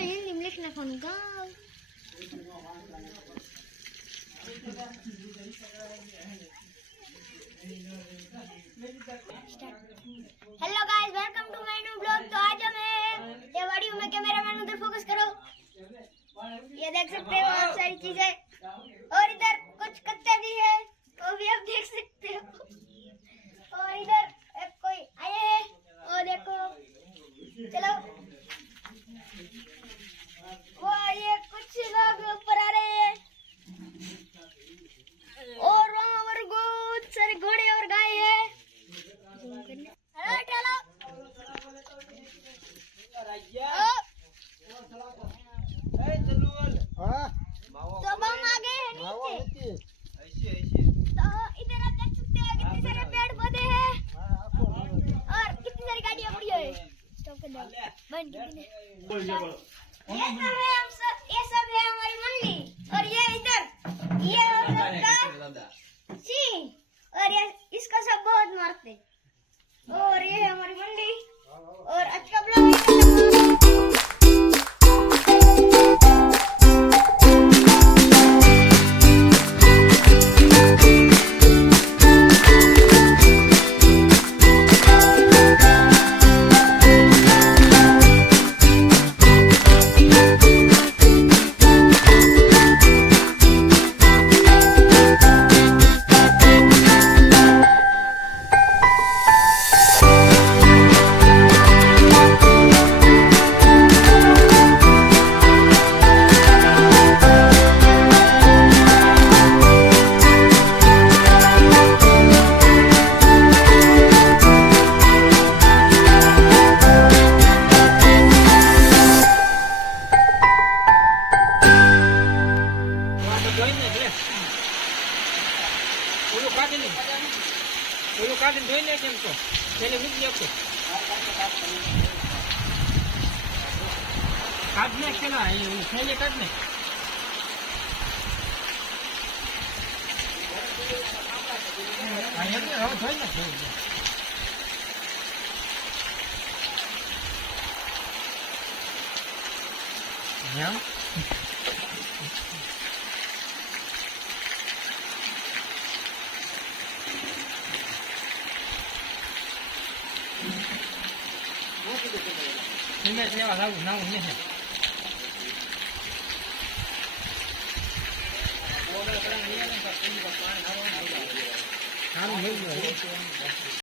हिंदी में लिखना फोन गाँव hello guys welcome to my new blog. तो आज हमें ये वीडियो में कैमरामैन उधर फोकस करो, ये देख सकते हो आप सारी चीजें, और इधर कुछ कत्ते भी है वो भी आप देख सकते हो, और इधर एक कोई आए हैं और देखो चलो वो ये कुछ लोग ऊपर आ रहे हैं और वहाँ पर बहुत सारे घोड़े और गाय है। हेलो तो हम आ गए हैं नीचे। तो इधर आप देख सकते हैं कितने सारे पेड़ पौधे हैं और कितनी सारी गाड़ियाँ पड़ी है। स्टॉप कर दो बंद कितने ये सब है हमारी मंडली, और ये इधर ये हम सबका सिंह, और ये इसका सब बहुत मारते, और ये है हमारी मंडली। और आज का ब्लॉग કાઢીને જોઈ લે કેમ તો તેને મૂકી આપો કાઢ ને કેલા અહીં થેલે કાઢ ને આયા ને હવે જોઈ ને એમ Ini ni awak tahu, nak ni है। Kalau ni